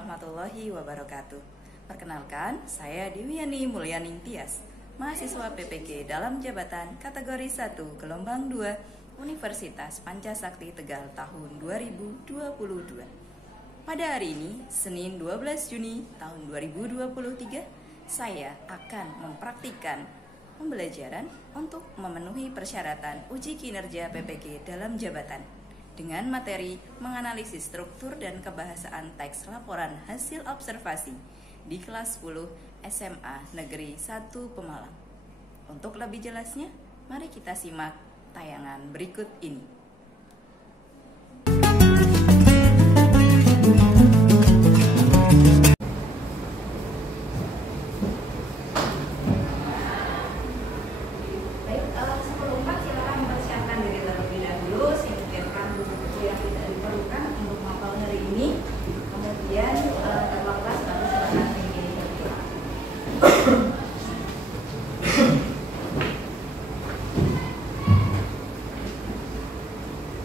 warahmatullahi wabarakatuh. Perkenalkan, saya Dewiani Mulyani Tias, mahasiswa PPG dalam jabatan kategori 1 gelombang 2 Universitas Pancasakti Tegal tahun 2022. Pada hari ini, Senin 12 Juni tahun 2023, saya akan mempraktikkan pembelajaran untuk memenuhi persyaratan uji kinerja PPG dalam jabatan dengan materi menganalisis struktur dan kebahasaan teks laporan hasil observasi di kelas 10 SMA Negeri 1 Pemalang. Untuk lebih jelasnya, mari kita simak tayangan berikut ini.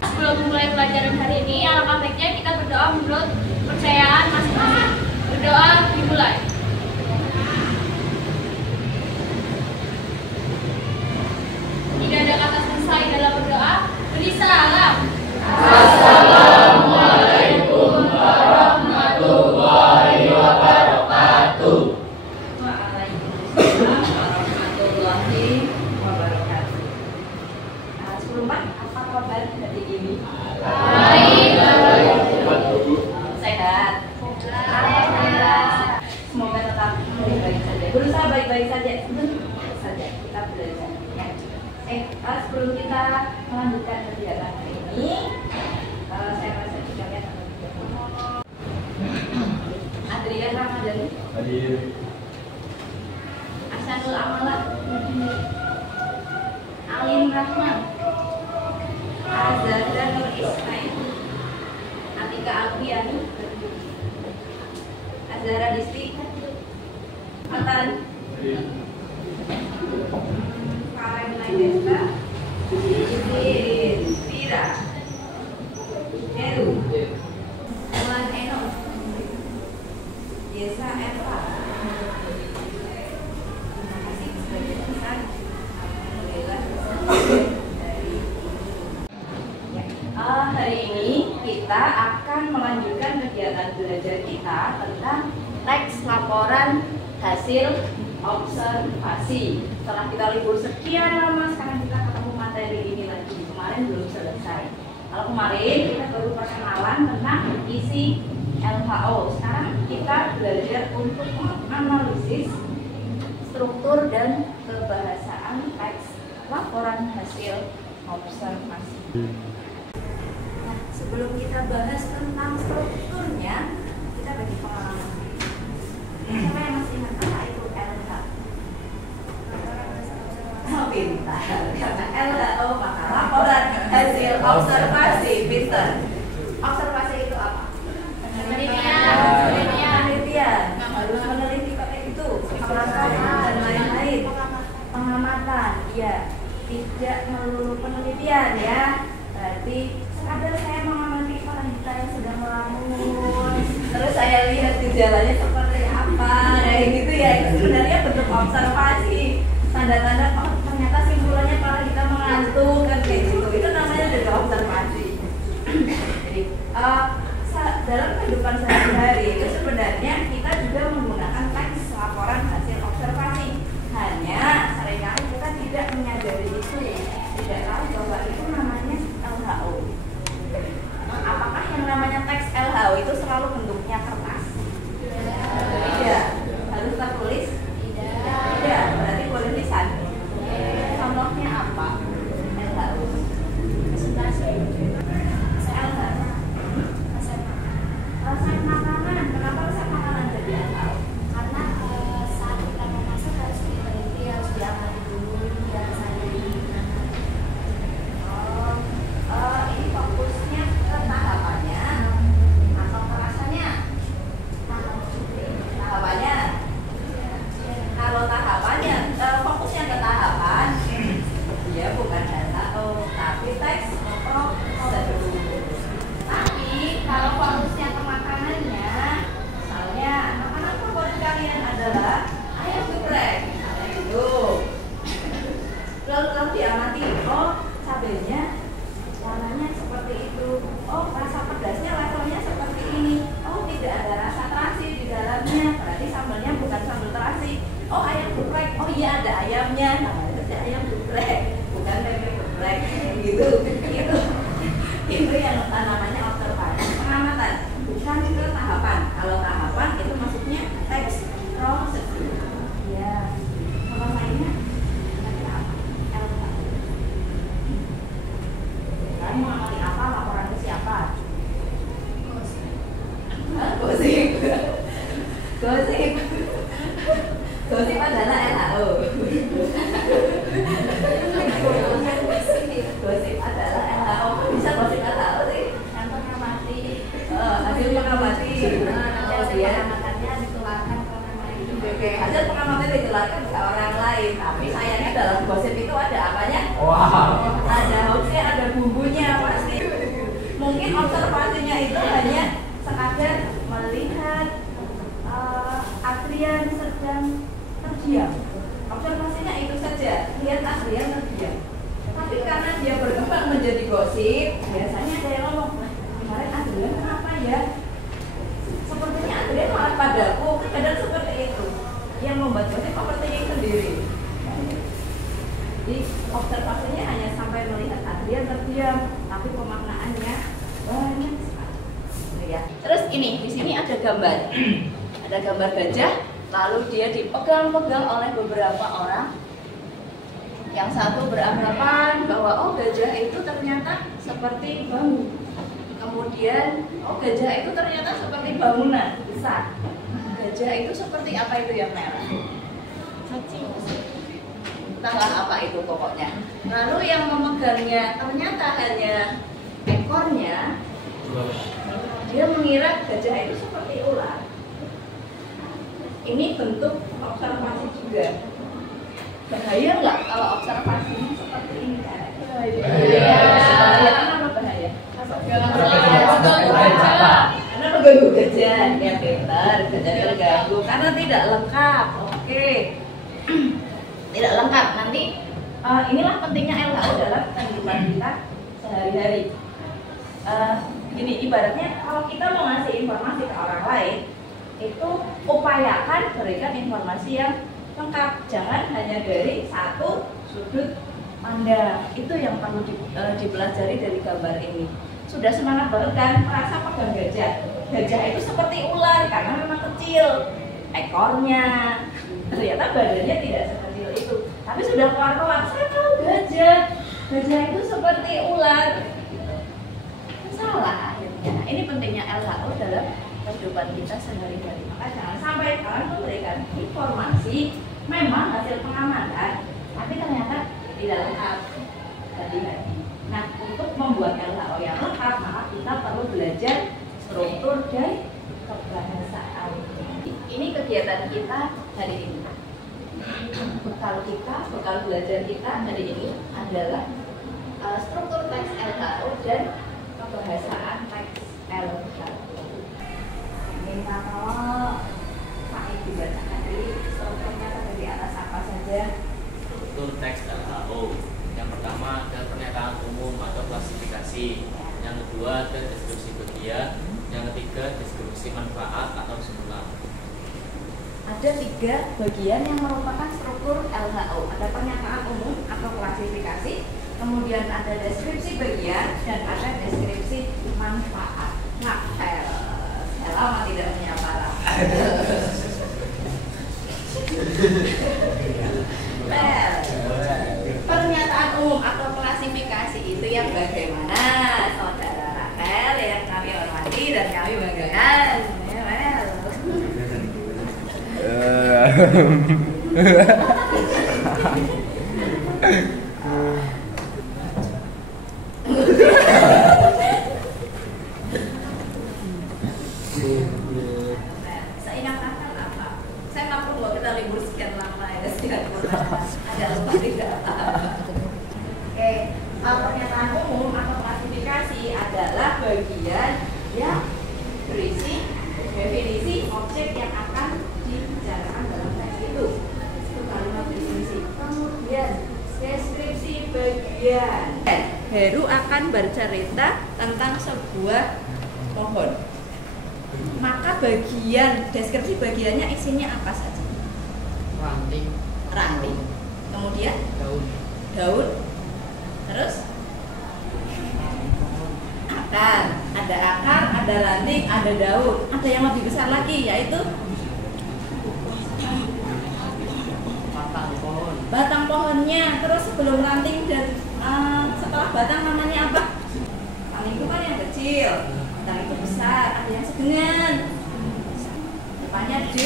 Sebelum mulai pelajaran hari ini, alangkah baiknya kita berdoa menurut kepercayaan masing-masing. Berdoa dimulai. Tidak ada kata selesai dalam berdoa, beri salam. Assalamualaikum warahmatullahi wabarakatuh. Waalaikumsalam warahmatullahi wabarakatuh. Sebelum apa kabar hari ini? Baik. Sehat. Semoga tetap baik-baik saja. Berusaha baik-baik saja. Saja kita belajar. Ya. Sebelum kita melanjutkan kegiatan hari ini, saya rasa juga lihat Adrian Ramadhani. Hadir. Ahsanul Amalah. Alim Rahman. Azhar Nur Ismail. Atika Alfiani. Azhara Disti. Atan. Karen Naidesta. Vira. Heru. Elan Eno. Yesa Eva. Terima kasih sebagai pesan. Alhamdulillah. Hari ini kita akan melanjutkan kegiatan belajar kita tentang teks laporan hasil observasi. Setelah kita libur sekian lama, sekarang kita ketemu materi ini lagi. Kemarin belum selesai. Kalau kemarin kita baru perkenalan tentang isi LHO. Sekarang kita belajar untuk menganalisis struktur dan kebahasaan teks laporan hasil observasi. Nah, sebelum kita bahas tentang strukturnya, kita bagi pengalaman. Siapa yang masih ingat apa itu LH? Oh, pintar. Karena LHO maka laporan hasil observasi. Pintar. Observasi itu apa? Penelitian. Harus meneliti pakai itu. Pengamatan dan lain-lain. Pengamatan, ya. Tidak melulu penelitian, ya. Berarti sekadar saya mengamati wanita yang sedang melamun, terus saya lihat gejalanya seperti apa, kayak gitu ya. Itu sebenarnya bentuk observasi. Tanda-tanda, oh ternyata simpulannya kalau kita mengantuk kan kayak gitu. Itu namanya juga observasi. Jadi dalam kehidupan sehari-hari itu sebenarnya kita juga menggunakan teks laporan hasil observasi. Hanya seringkali kita tidak menyadari itu, tidak tahu bahwa itu namanya LHO. Apakah yang namanya teks LHO itu selalu bentuknya kertas? Tidak. Harus tertulis? Tidak. Berarti boleh lisan. Contohnya apa? LHO. Resep makanan. Kenapa resep makanan jadi LHO? Karena saat kita memasak harus diteliti, harus diamati dulu biar saya Ini fokusnya ke tahapannya atau ke rasanya? Tahapannya. Kalau tahapannya, fokusnya ke tahapan, dia bukan LHO, tapi teks prosedur. Tapi kalau fokusnya ke makanannya, itu yang namanya observasi, pengamatan, bukan ke tahapan. Kalau tahapan itu maksudnya teks proses. Ya, kalau lainnya ada apa? Kalian mengamati apa? Laporan ke siapa? Gosip. Gosip adalah LHO. Gosip adalah LHO. Bisa gosip LHO sih? Yang mengamati, hasil mengamati. Hasil pengamatannya ditularkan ke orang lain. Oke, hasil pengamatan ditularkan ke orang lain. Tapi sayangnya dalam gosip itu ada apanya? Wow. Ada hoaxnya, ada bumbunya pasti. Mungkin observasinya itu hanya sekadar melihat Adrian sedang terdiam. Observasinya itu saja, lihat Adrian terdiam. Tapi karena dia berkembang menjadi gosip, biasanya ada yang ngomong, kemarin Adrian kenapa ya? Sepertinya Adrian malah padaku, kadang seperti itu. Yang membuat gosip overthinking sendiri. Jadi observasinya hanya sampai melihat Adrian terdiam, tapi pemaknaannya banyak sekali. Ya. Terus ini, di sini ada gambar. Ada gambar gajah, lalu dia dipegang-pegang oleh beberapa orang. Yang satu beranggapan bahwa oh gajah itu ternyata seperti bambu. Kemudian oh gajah itu ternyata seperti bangunan besar. Gajah itu seperti apa itu yang merah? Cacing. Entahlah apa itu pokoknya. Lalu yang memegangnya ternyata hanya ekornya. Dia mengira gajah itu seperti ular. Ini bentuk observasi juga. Bahaya nggak kalau observasinya seperti ini? Bahaya. Kenapa bahaya? Karena mengganggu gajah. Ya pintar, gajah terganggu. Karena tidak lengkap. Oke. Tidak lengkap. Nanti inilah pentingnya LHO dalam kehidupan kita sehari-hari. Gini, ibaratnya kalau kita mau ngasih informasi ke orang lain, itu upayakan berikan informasi yang lengkap, jangan hanya dari satu sudut pandang. Itu yang perlu dipelajari dari gambar ini. Sudah semangat banget kan merasa pegang gajah. Gajah itu seperti ular karena memang kecil ekornya, ternyata badannya tidak sekecil itu. Tapi sudah keluar-keluar, saya tahu gajah itu seperti ular. Salah akhirnya. Ini pentingnya LHO dalam kehidupan kita sehari-hari. Maka jangan sampai kalian memberikan informasi memang hasil pengamatan, tapi ternyata tidak lengkap. Hati-hati. Nah, untuk membuat LHO yang lengkap, maka kita perlu belajar struktur dan kebahasaan. Ini kegiatan kita hari ini. Bekal belajar kita hari ini adalah struktur teks LHO dan kebahasaan teks LHO. Minta tolong Pak Ibu bacakan dulu strukturnya dari atas apa saja. Struktur teks LHO. Yang pertama ada pernyataan umum atau klasifikasi. Yang kedua ada deskripsi bagian. Yang ketiga deskripsi manfaat atau simpulan. Ada 3 bagian yang merupakan struktur LHO. Ada pernyataan umum atau klasifikasi, kemudian ada deskripsi bagian, dan ada deskripsi manfaat. Nah, lama tidak menyapa. Pernyataan umum atau klasifikasi itu yang bagaimana, saudara Rachel, yang kami hormati dan kami banggakan. Seingat Rachel apa? Saya nggak perlu kita libur sekian lama ya, sekian ada lupa tidak apa. Oke, pernyataan umum atau klasifikasi adalah bagian yang berisi definisi objek yang akan dibicarakan dalam teks itu. Itu kalimat definisi. Kemudian deskripsi bagian. Heru akan bercerita tentang sebuah pohon. Maka bagian deskripsi bagiannya isinya apa saja? Ranting. Kemudian daun. Terus ada akar, ada ranting, ada daun. Ada yang lebih besar lagi, yaitu batang pohonnya. Terus sebelum ranting dan setelah batang namanya apa? Ranting itu kan yang kecil, batang itu besar, ada yang sedengan. Depannya D.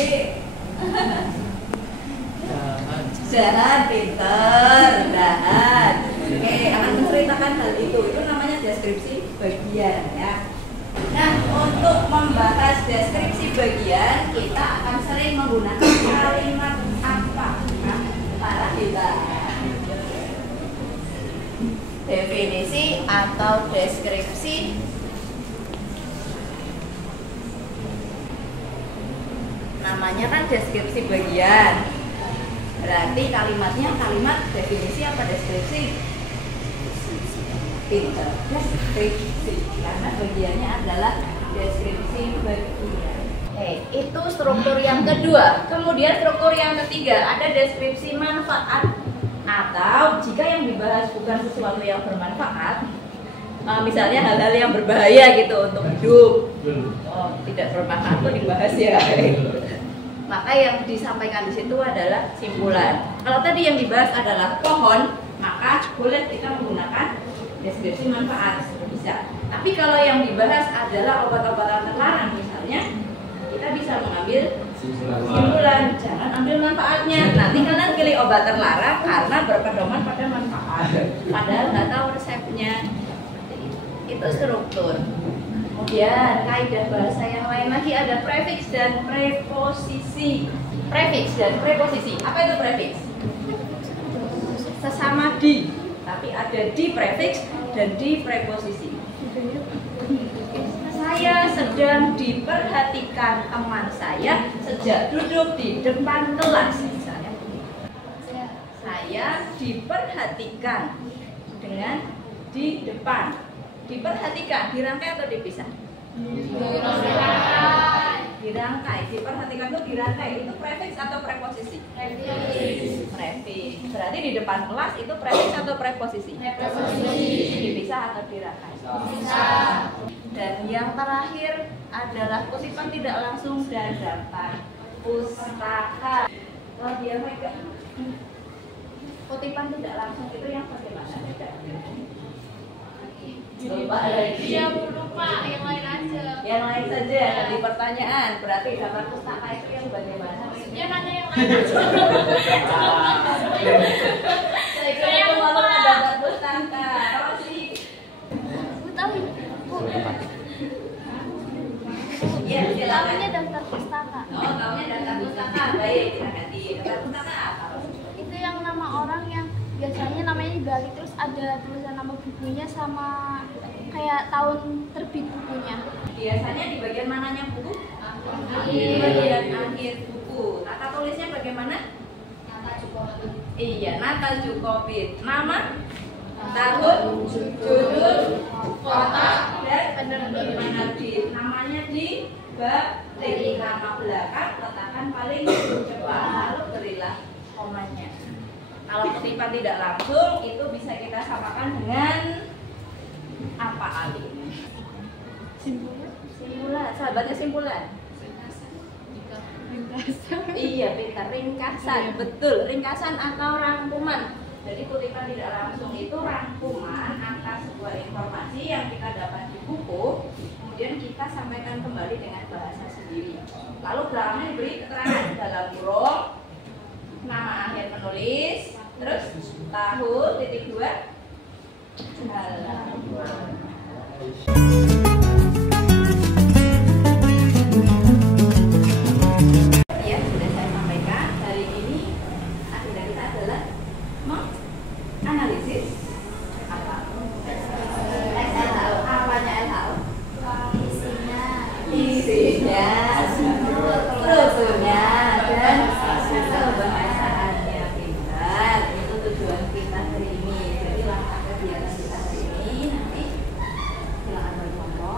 Dahan, pinter, dahan. Oke, akan menceritakan hal itu. Itu namanya deskripsi bagian ya. Nah, untuk membahas deskripsi bagian, kita akan sering menggunakan kalimat apa? Nah, para kita. Definisi atau deskripsi. Namanya kan deskripsi bagian. Berarti kalimatnya kalimat definisi apa deskripsi? Pinter, deskripsi. Karena bagiannya adalah deskripsi bagian. Itu struktur yang kedua. Kemudian struktur yang ketiga ada deskripsi manfaat. Atau jika yang dibahas bukan sesuatu yang bermanfaat, misalnya hal-hal yang berbahaya gitu untuk hidup, tidak bermanfaat itu dibahas ya. Maka yang disampaikan di situ adalah simpulan. Kalau tadi yang dibahas adalah pohon, maka boleh kita menggunakan deskripsi manfaat, bisa. Tapi kalau yang dibahas adalah obat-obatan terlarang misalnya, kita bisa mengambil simpulan. Jangan ambil manfaatnya. Nanti kalian pilih obat terlarang karena berpedoman pada manfaat, padahal nggak tahu resepnya. Itu struktur. Kemudian kaidah bahasa yang lain lagi ada prefiks dan preposisi. Prefiks dan preposisi. Apa itu prefiks? Sesama di, tapi ada di prefiks dan di preposisi. Saya sedang diperhatikan teman saya sejak duduk di depan kelas misalnya. Saya diperhatikan dengan di depan. Diperhatikan, dirangkai atau dipisah? Dirangkai. Diperhatikan itu dirangkai. Itu prefiks atau preposisi? Prefiks. Berarti di depan kelas itu prefiks atau preposisi? Dipisah atau dirangkai? Dipisah. Dan yang terakhir adalah kutipan tidak langsung dan daftar pustaka. Kalau dia megang kutipan tidak langsung itu yang bagaimana? Lupa lagi. Iya, lupa. Yang lain aja. Yang lain saja. Tadi pertanyaan. Berarti daftar pustaka itu yang bagaimana? Ya nanya yang lain aja. Saya kira itu malu daftar pustaka. Apa sih? Gue tahu. Ya, silakan. Tahunya daftar pustaka. Oh, tahunya daftar pustaka. Baik, kita ganti. Daftar pustaka apa? Itu yang nama orang yang biasanya namanya dibalik terus ada tulisan nama bukunya sama kayak tahun terbit bukunya. Biasanya di bagian mananya buku? Di bagian akhir buku. Tata tulisnya bagaimana? Nata Jukopit. Iya, Nata Jukopit. Nama? Tahun, judul, kota, dan penerbit. Namanya di balik, nama belakang letakkan paling depan, lalu berilah komanya. Kalau kutipan tidak langsung itu bisa kita samakan dengan apa Ali? Simpulan. Sahabatnya simpulan. Ringkasan. Iya, pintar. Ringkasan. Betul. Ringkasan atau rangkuman. Jadi kutipan tidak langsung itu rangkuman atas sebuah informasi yang kita dapat di buku, kemudian kita sampaikan kembali dengan bahasa sendiri. Lalu belakangnya diberi keterangan dalam huruf, nama akhir penulis, terus tahun, titik 2, halaman. Ya, sudah saya sampaikan. Hari ini agenda kita adalah menganalisis apa? LHO. Apanya LHO? Isinya, strukturnya, dan kebahasaannya. Pintar. Itu tujuan kita hari ini. Jadi langkah kegiatan kita hari ini nanti silakan berfoto.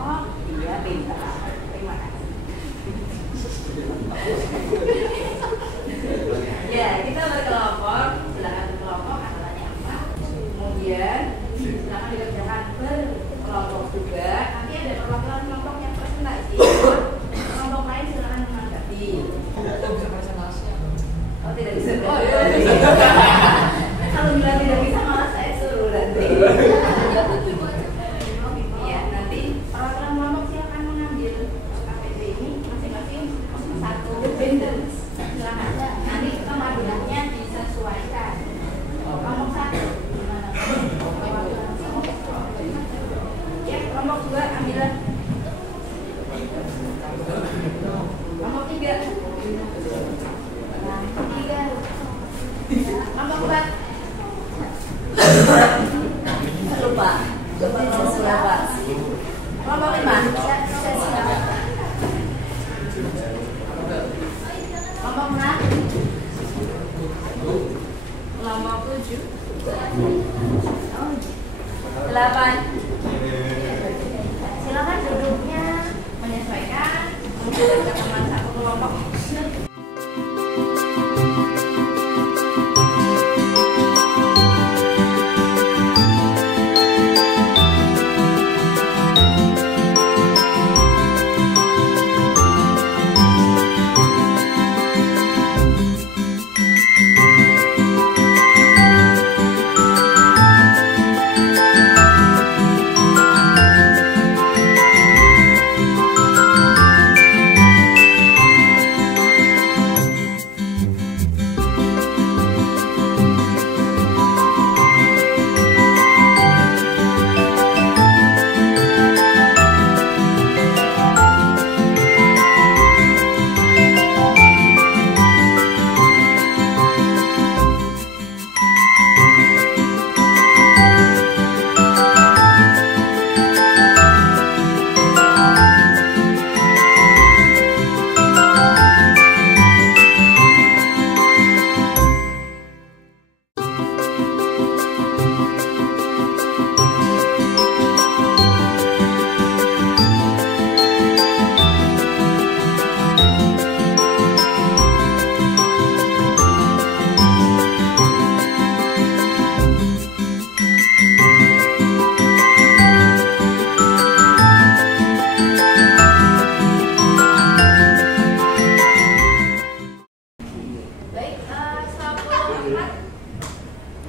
8. Silakan duduknya menyesuaikan dengan ketemuan satu kelompok.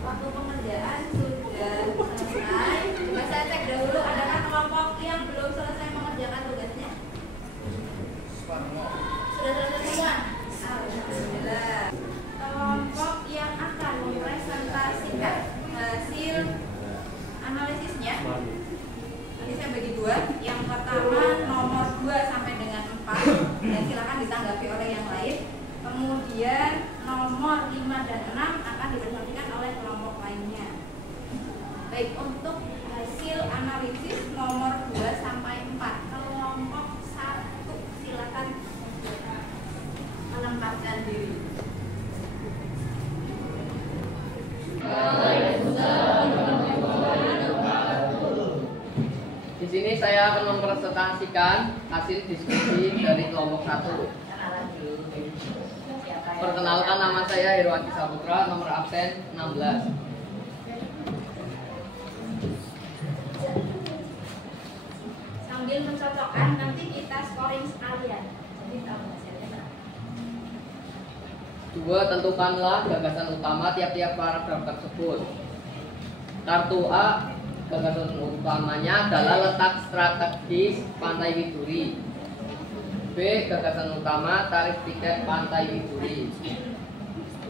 Waktu pengerjaan sudah selesai. Coba saya cek dahulu, adakah kelompok yang belum selesai mengerjakan tugasnya? Sudah selesai semua? Alhamdulillah. Kelompok yang akan mempresentasikan hasil analisisnya, nanti saya bagi dua. Yang pertama nomor 2 sampai dengan 4, dan silakan ditanggapi oleh yang lain. Kemudian nomor 5 dan 6 akan dipresentasikan oleh kelompok lainnya. Baik, untuk hasil analisis nomor 2 sampai 4, kelompok 1 silakan menempatkan diri. Di sini saya akan mempresentasikan hasil diskusi dari kelompok 1. Perkenalkan, nama saya Heruwati Saputra, nomor absen 16. Sambil mencocokkan, nanti kita scoring sekalian. Jadi tahu hasilnya. 2. Tentukanlah gagasan utama tiap-tiap paragraf tersebut. Kartu A, gagasan utamanya adalah letak strategis Pantai Widuri. B. Gagasan utama tarif tiket Pantai Widuri.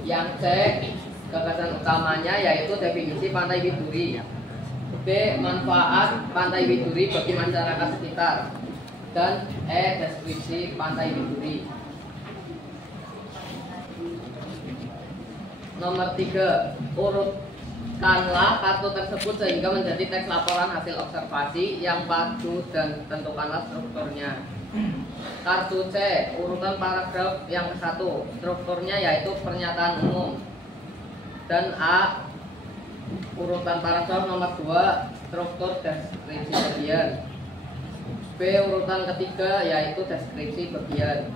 Yang C. Gagasan utamanya yaitu definisi Pantai Widuri. D. Manfaat Pantai Widuri bagi masyarakat sekitar. Dan E. Deskripsi Pantai Widuri. Nomor 3. Urutkanlah kartu tersebut sehingga menjadi teks laporan hasil observasi yang padu dan tentukanlah strukturnya. Kartu C, urutan paragraf yang ke-1, strukturnya yaitu pernyataan umum. Dan A, urutan paragraf nomor 2, struktur deskripsi bagian. B, urutan ketiga yaitu deskripsi bagian.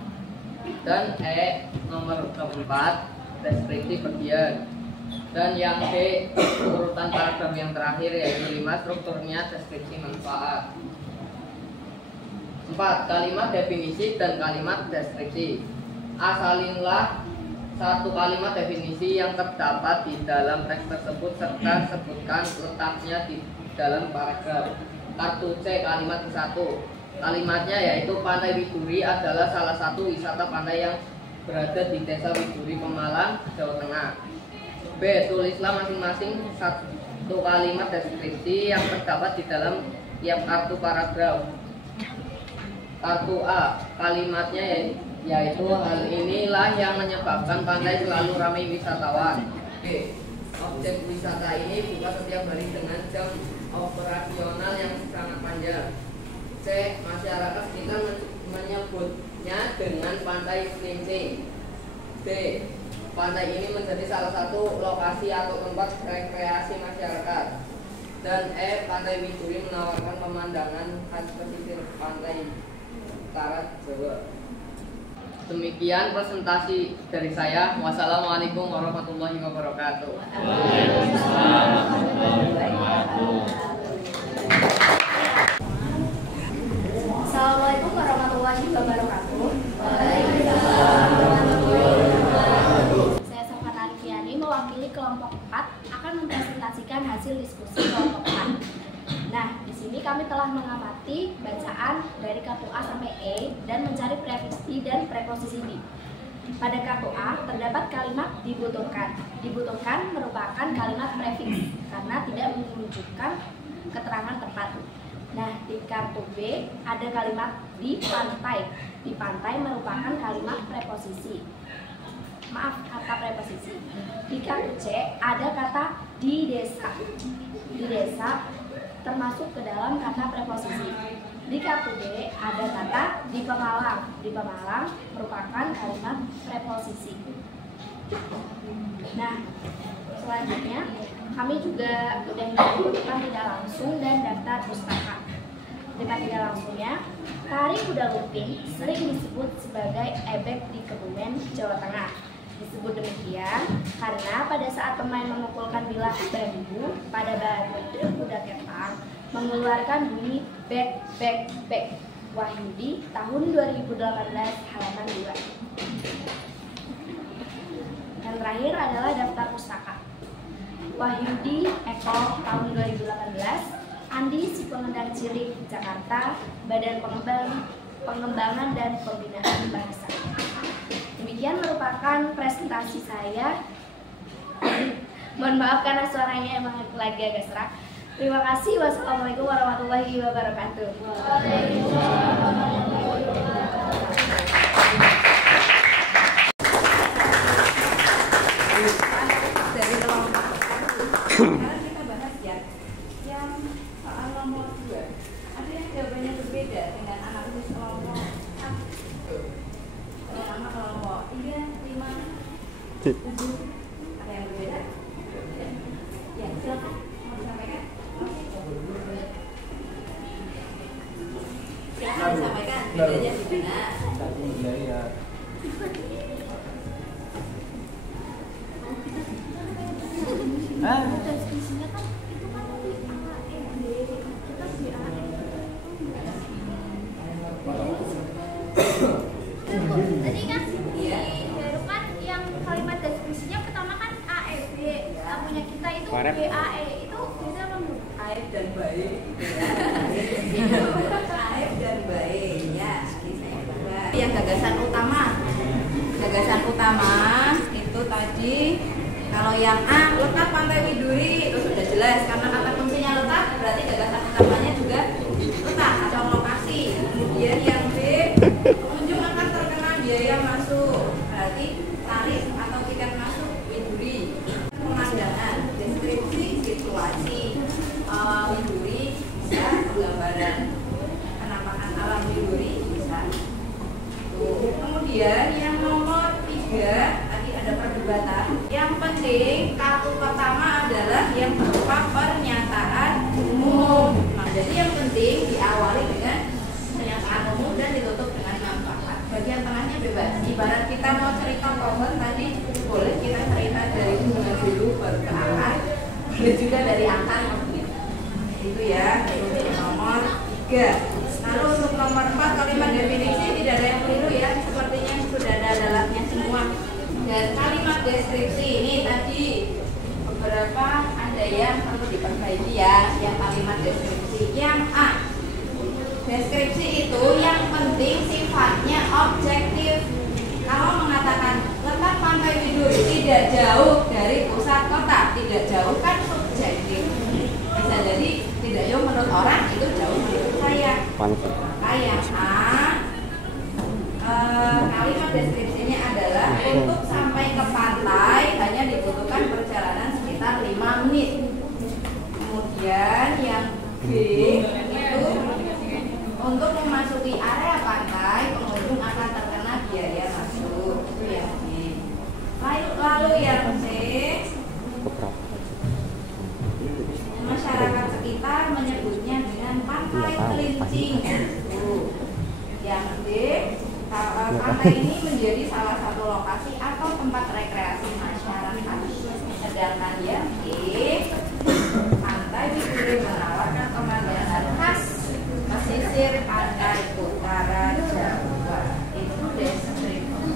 Dan E, nomor keempat, deskripsi bagian. Dan yang D, urutan paragraf yang terakhir yaitu 5, strukturnya deskripsi manfaat. 4. Kalimat definisi dan kalimat deskripsi. Salinlah satu kalimat definisi yang terdapat di dalam teks tersebut serta sebutkan letaknya di dalam paragraf. Kartu C, kalimat ke-1. Kalimatnya yaitu Pantai Widuri adalah salah satu wisata pantai yang berada di Desa Widuri, Pemalang, Jawa Tengah. B. Tulislah masing-masing satu kalimat deskripsi yang terdapat di dalam tiap kartu paragraf. Kartu A, kalimatnya yaitu hal inilah yang menyebabkan pantai selalu ramai wisatawan. B. Objek wisata ini buka setiap hari dengan jam operasional yang sangat panjang. C. Masyarakat sekitar menyebutnya dengan Pantai Selincing. D. Pantai ini menjadi salah satu lokasi atau tempat rekreasi masyarakat. Dan Pantai Widuri menawarkan pemandangan khas pesisir pantai utara Jawa. Demikian presentasi dari saya. Wassalamualaikum warahmatullahi wabarakatuh. Assalamualaikum warahmatullahi wabarakatuh. Saya Sofana Arifiani mewakili kelompok 4 akan mempresentasikan hasil diskusi kelompok 4. Nah, di sini kami telah mengamati bacaan dari kartu A sampai E dan mencari prefiksi dan preposisi di. Pada kartu A terdapat kalimat dibutuhkan. Dibutuhkan merupakan kalimat prefiks karena tidak menunjukkan keterangan tempat. Nah, di kartu B ada kalimat di pantai. Di pantai merupakan kalimat preposisi. Maaf, kata preposisi. Di kartu C ada kata di desa. Di desa termasuk ke dalam kata preposisi. Di kartu D ada kata di Pemalang. Di Pemalang merupakan kalimat preposisi. Nah, selanjutnya kami juga sudah menentukan tidak langsung dan daftar pustaka. Dengan tidak langsungnya, tari kuda lumping sering disebut sebagai ebek di Kebumen, Jawa Tengah. Disebut demikian karena pada saat pemain memukulkan bilah bambu pada badan kuda ketang mengeluarkan bunyi bek bek bek. Wahyudi tahun 2018 halaman 2. Yang terakhir adalah daftar pustaka. Wahyudi Eko tahun 2018, Andi si pengendang cilik Jakarta, Badan Pengembangan dan Pembinaan Bahasa. Demikian merupakan presentasi saya. Mohon maaf karena suaranya emang lagi agak serak. Terima kasih. Wassalamualaikum warahmatullahi wabarakatuh. Dari kelompok sekarang kita bahas ya yang soal nomor 2. Ada yang jawabannya berbeda dengan analisis kelompok A. Pertama kelompok 3, 5, 7. Ada yang berbeda? Ya, silakan. Mau disampaikan? Silakan disampaikan. Bedanya di mana? Diskusinya kan itu kan di AED, kita di AED. Tadi kan baru kan yang kalimat deskripsinya pertama kan AEB, punya kita itu BAE, itu bisa ngomong Aib dan baik. Aib dan baik ya. Yang gagasan utama itu tadi. Kalau yang A, letak Pantai Widuri, itu sudah jelas karena kata kuncinya letak, berarti gagasan utamanya juga letak atau lokasi. Kemudian yang B, pengunjung akan terkena biaya masuk, berarti tarif atau tiket masuk Widuri. Pemandangan, deskripsi situasi Widuri bisa, gambaran penampakan alam Widuri bisa. Kemudian yang nomor 3 ada perdebatan. Yang penting kartu pertama adalah yang berupa pernyataan umum. Nah, jadi yang penting diawali dengan pernyataan umum dan ditutup dengan manfaat. Bagian tengahnya bebas. Ibarat kita mau cerita pohon tadi, boleh kita cerita dari bunga dulu baru ke akar, boleh juga dari akar begitu. Itu ya. Untuk nomor 3. Lalu untuk nomor 4 kalimat definisi tidak ada yang keliru ya. Sepertinya sudah ada dalamnya semua. Dan kalimat deskripsi ini tadi beberapa ada yang perlu diperbaiki ya. Yang kalimat deskripsi yang A, deskripsi itu yang penting sifatnya objektif. Kalau mengatakan letak Pantai Widuri tidak jauh dari pusat kota, tidak jauh kan subjektif. Bisa jadi tidak jauh menurut orang, itu jauh menurut saya. Kayak A, kalimat deskripsinya adalah untuk sampai ke pantai hanya dibutuhkan perjalanan sekitar 5 menit. Kemudian yang B itu untuk memasuki area pantai pengunjung akan terkena biaya masuk. Itu yang B. Lalu yang C, masyarakat Cilincing. Yang D, pantai ini menjadi salah satu lokasi atau tempat rekreasi masyarakat. Sedangkan yang E, pantai Widuri menawarkan pemandangan khas pesisir pantai utara Jawa. Itu deskripsi.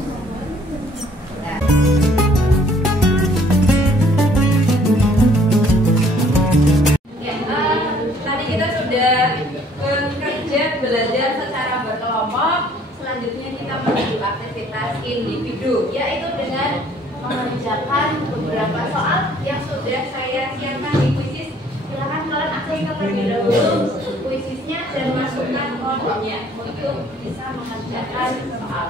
Nah. Tadi kita sudah bekerja belajar secara berkelompok. Selanjutnya kita menuju aktivitas individu, yaitu dengan mengerjakan beberapa soal yang sudah saya siapkan di kuisis. Silahkan kalian aktifkan terlebih dahulu kuisisnya dan masukkan kodenya untuk bisa mengerjakan soal.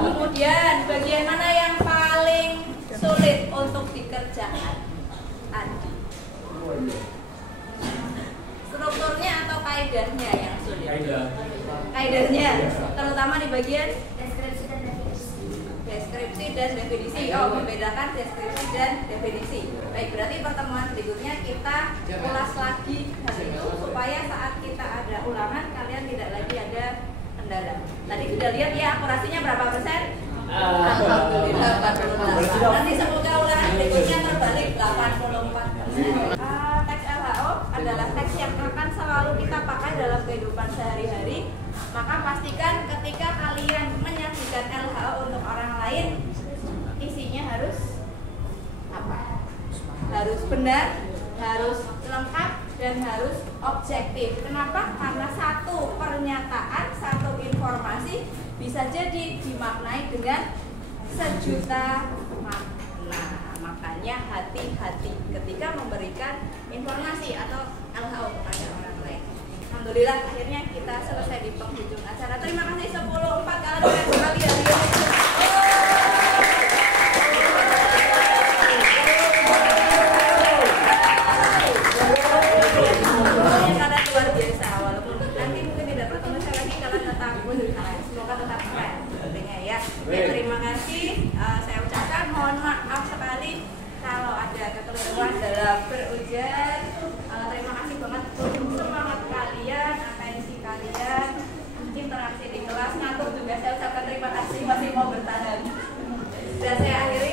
Kemudian bagian mana yang paling sulit untuk dikerjakan? Strukturnya atau kaidahnya yang sulit? Kaidahnya, terutama di bagian deskripsi dan definisi. Oh, membedakan deskripsi dan definisi. Baik, berarti pertemuan berikutnya kita ulas lagi hal itu supaya saat kita ada ulangan kalian tidak lagi ada kendala. Tadi sudah lihat ya akurasinya berapa persen? Alhamdulillah 48. Nanti semoga ulangan berikutnya terbalik 84%. Teks LHO adalah teks yang akan selalu kita pakai dalam kehidupan sehari-hari. Maka pastikan ketika kalian menyajikan LHO untuk orang lain, isinya harus apa? Harus benar, harus lengkap, dan harus objektif. Kenapa? Karena satu pernyataan, satu informasi bisa jadi dimaknai dengan sejuta makna. Makanya hati-hati ketika memberikan informasi atau LHO kepada orang lain. Alhamdulillah akhirnya kita selesai di penghujung acara. Terima kasih 10-4 kalian keren sekali hari ini. Kalian luar biasa, walaupun nanti mungkin tidak bertemu saya lagi, kalian tetap semoga tetap keren tentunya ya. Terima kasih, saya ucapkan mohon maaf sekali kalau ada ujian. Terima kasih banget untuk semangat kalian, atensi kalian, interaksi di kelas, ngatur juga. Saya ucapkan terima kasih masih mau bertahan. Dan saya akhiri